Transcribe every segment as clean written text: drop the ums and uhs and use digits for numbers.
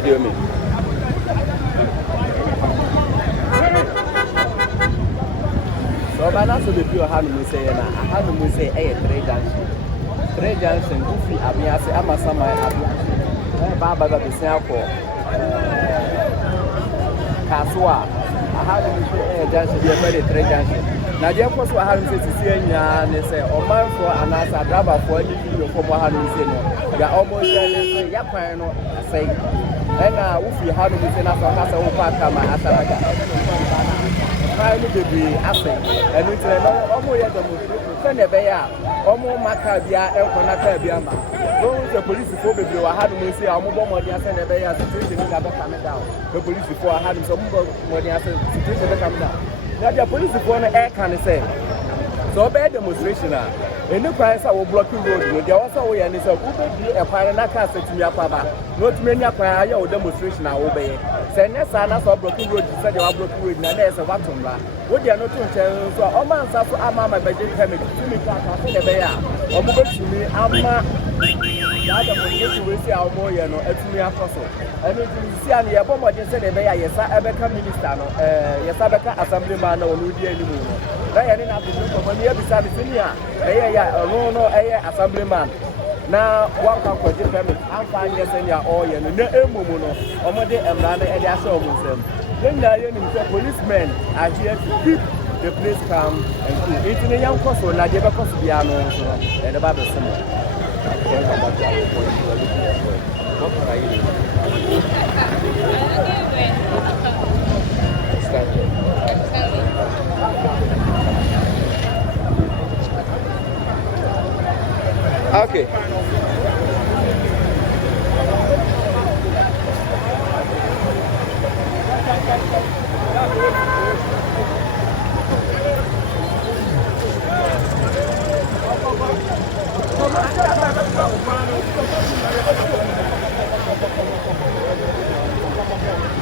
video me. So by now so the people how we say na how we say trade junction ufi abiase amasama abiase baba besia ko kaswa how we say junction dey very trade junction na dey ko so how we say sisi anya ne say omanfo anasa driver for any video for how we say no ya almost say ya kwan no say na ufi how we say na so kasa wo pa kama asaraga ni baby afen enu tire no omo ye do mo se ne be ya omo maka bia enko na ka bia ma no the police for baby wa ha no say omo bo mo dia se ne be ya situation ni ga be come down the police for ha no so omo mo dia se situation be come down na the police for no e kan say so be demonstration a enu kwan say wo blocking road no dia wo say wo ye ni say wo be di e kwan na ka setumi akwa no tumi nya kwan aye wo demonstration a wo be ye say ne sa na so blocking road say they wa blocking road na dey say watumra wo dia no to nche so o man sa so ama beje permit tumi ka ka say ne be ya o mo be tumi ama ya da police we say awo ye no atumi akoso enu tumi si an ye bomodin say ne be ya yesa ebe ka minister no yesa be ka assemblyman na onu di animu no na ye ne na bi no mo ne bisa bi sini a ya no assemblyman na one can project permit and find yes and ya all you no emumu no omode emra na e dey show omo sem then na you know policemen are here to keep the place calm and cool it ne yan koso na je be koso bia no so e dey ba be sem okay.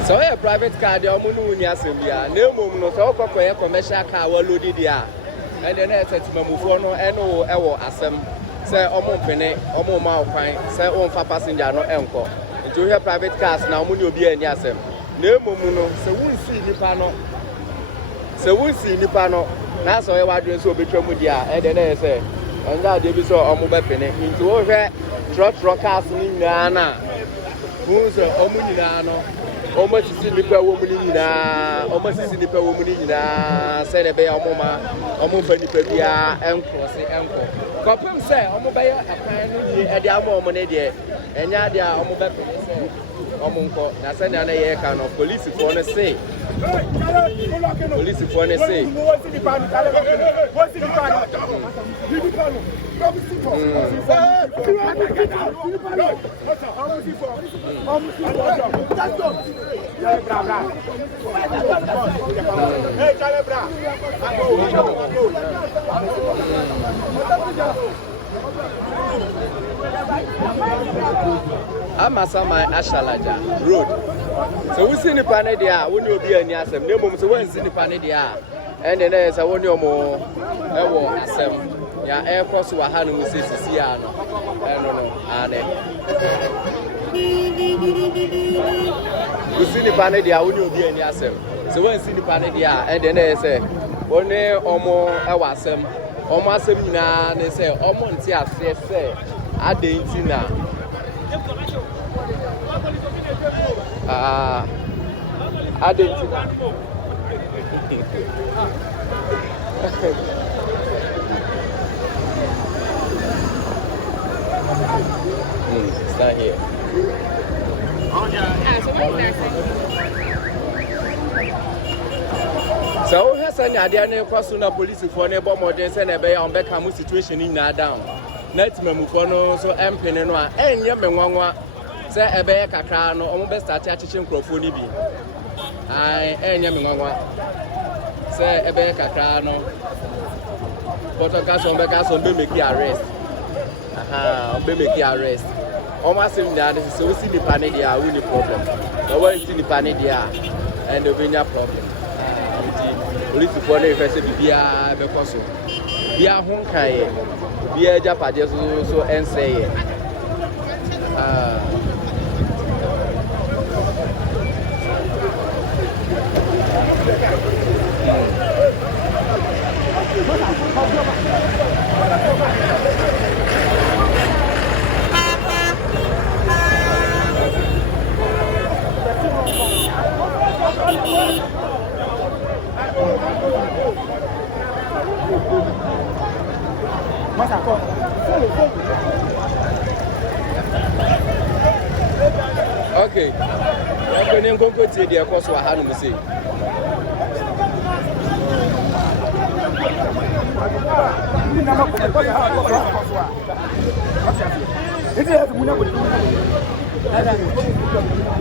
So a private car, the Omunu Yasambia, no mum no so commercial car were loaded there. And then I said to Mamufono and no Assam. Say omo pene omo ma okwan say on fa passenger no enko nti we private cars na omo ni obi ani asem na emomu no se wunsi nipa no na so we wadwen so obetwa mu dia e de na say onja de bi so omo be pene nti wo hwe truck cars ni nyina na hu so omo nyina no omo sisi nipa wo mu ni nyina say de be omo ma omo fa nipa bia enko Kopim say omo be akwan no die e de ama omo ne de enya de a omo be say omo nko na say na ye ka no police for no say Amasama Ashalaja road. So we see the panel there, we will be any assem. No moment, so we see the panel there. And then there's a one more assem. Yeah, air cross Wahanu, we see Siano. And we see the panel there, we will be any assem. So we see the panel there, and then there's a one more assem. Almost na they say almost say Adentina. Adentina. It's not here. So has any idea na kwasuna police for na bo modern say na be ya on be come situation in na down. Net memufo no so empene no a enye menwanwa say ebe ya kakra no omo be start achiche nkrofo ni bi. Ai enye menwanwa say ebe ya kakra no but occasion be make arrest. On be make arrest. Almost in that so we see the panic there we the problem. So when you see the panic there and the benya problem. Police for the first bia be koso bia ho kan bia japade so ensey Okay. I'm going to go to the course of Hanum.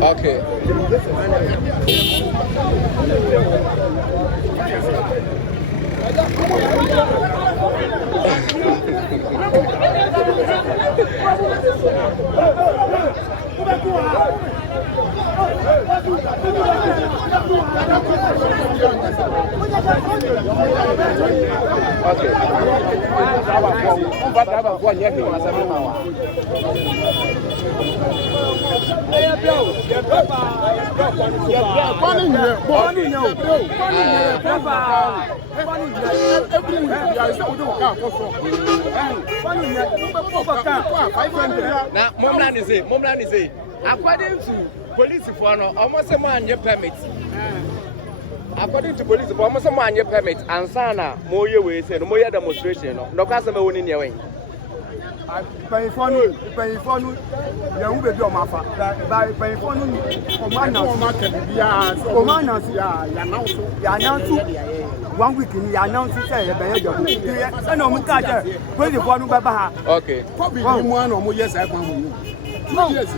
Okay. Now, Momlan is it. According to police for almost a man your permit. According to police, almost a man your permit and sana more ways and more demonstration. No customer winning your way. I pay for you, you will be your mafia. By paying for you, commanders, yeah, 1 week in the announcement, and no matter where the one Baba. Okay. Probably 1 or more years I found you. 2 years.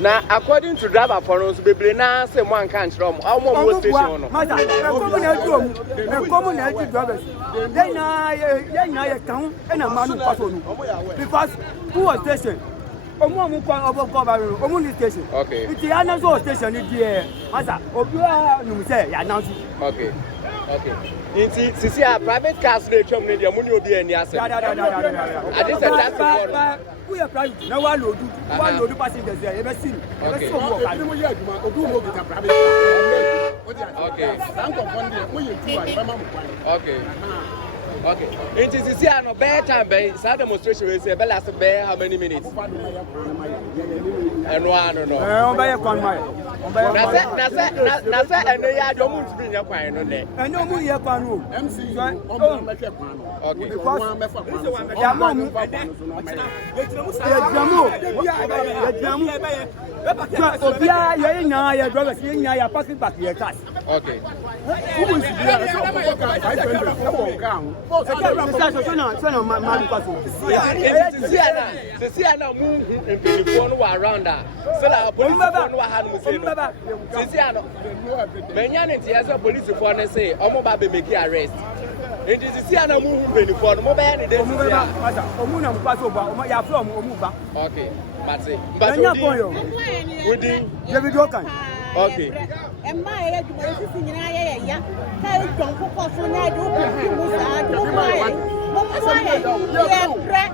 Now, according to driver for us, we now say one can't from almost station. Then I come and a man because who was station? Station. Okay. It's the another station in the air. Okay. Okay. See, a private cars they come in the money will be any asset. I just said that's we are private. No one will do passengers there. Ever seen? Okay. Okay. Okay. It is see no bear time by sad demonstration we say last bear how many minutes? And one no. Na say and they are don't to bring your kwan no there. And no money kwan no. MC on make kwan no. Okay. Ya mom. Obia ye nya ya drivers ye nya ya parking back your cars. Okay. Who is there? 500 See, I know move in the around that. So, I police police for say, Omo Baby make arrest. It is see, I know move in the phone, mobile and okay, but okay. And my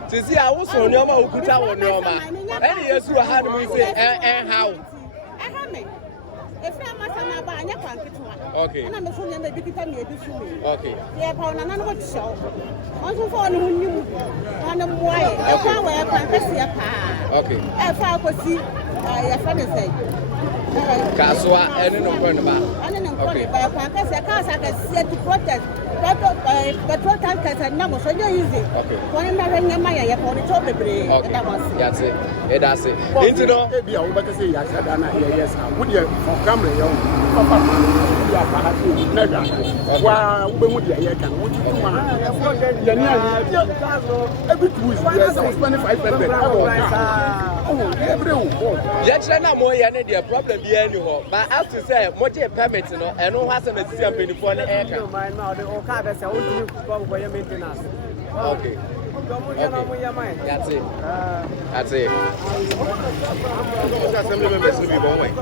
to see, I was on your mouth, put out on your mouth. And yes, you had me say, and how? Okay. And I'm a phone and maybe become a bit okay. Yeah, upon another show. Also, for who knew on a boy, a power, a fantasy, a pa. Okay. A far could see a funny thing. Casua, and no point about. And then, by a fantasy, a cars I can see to protest. Petrol tankers and numbers so easy. Okay. One another Maya upon the top of the break. That's it. That's it. Into the be able to say, yes, would you come young? Wow, would you can? Would you every 2 weeks, yes, I was spending 500. Yes, I know more than the problem be anyhow. But as to say, what you permit, and no has a penny for the air. That's maintenance. Okay. That's it. That's it. Assembly members will be going.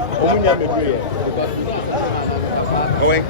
Going.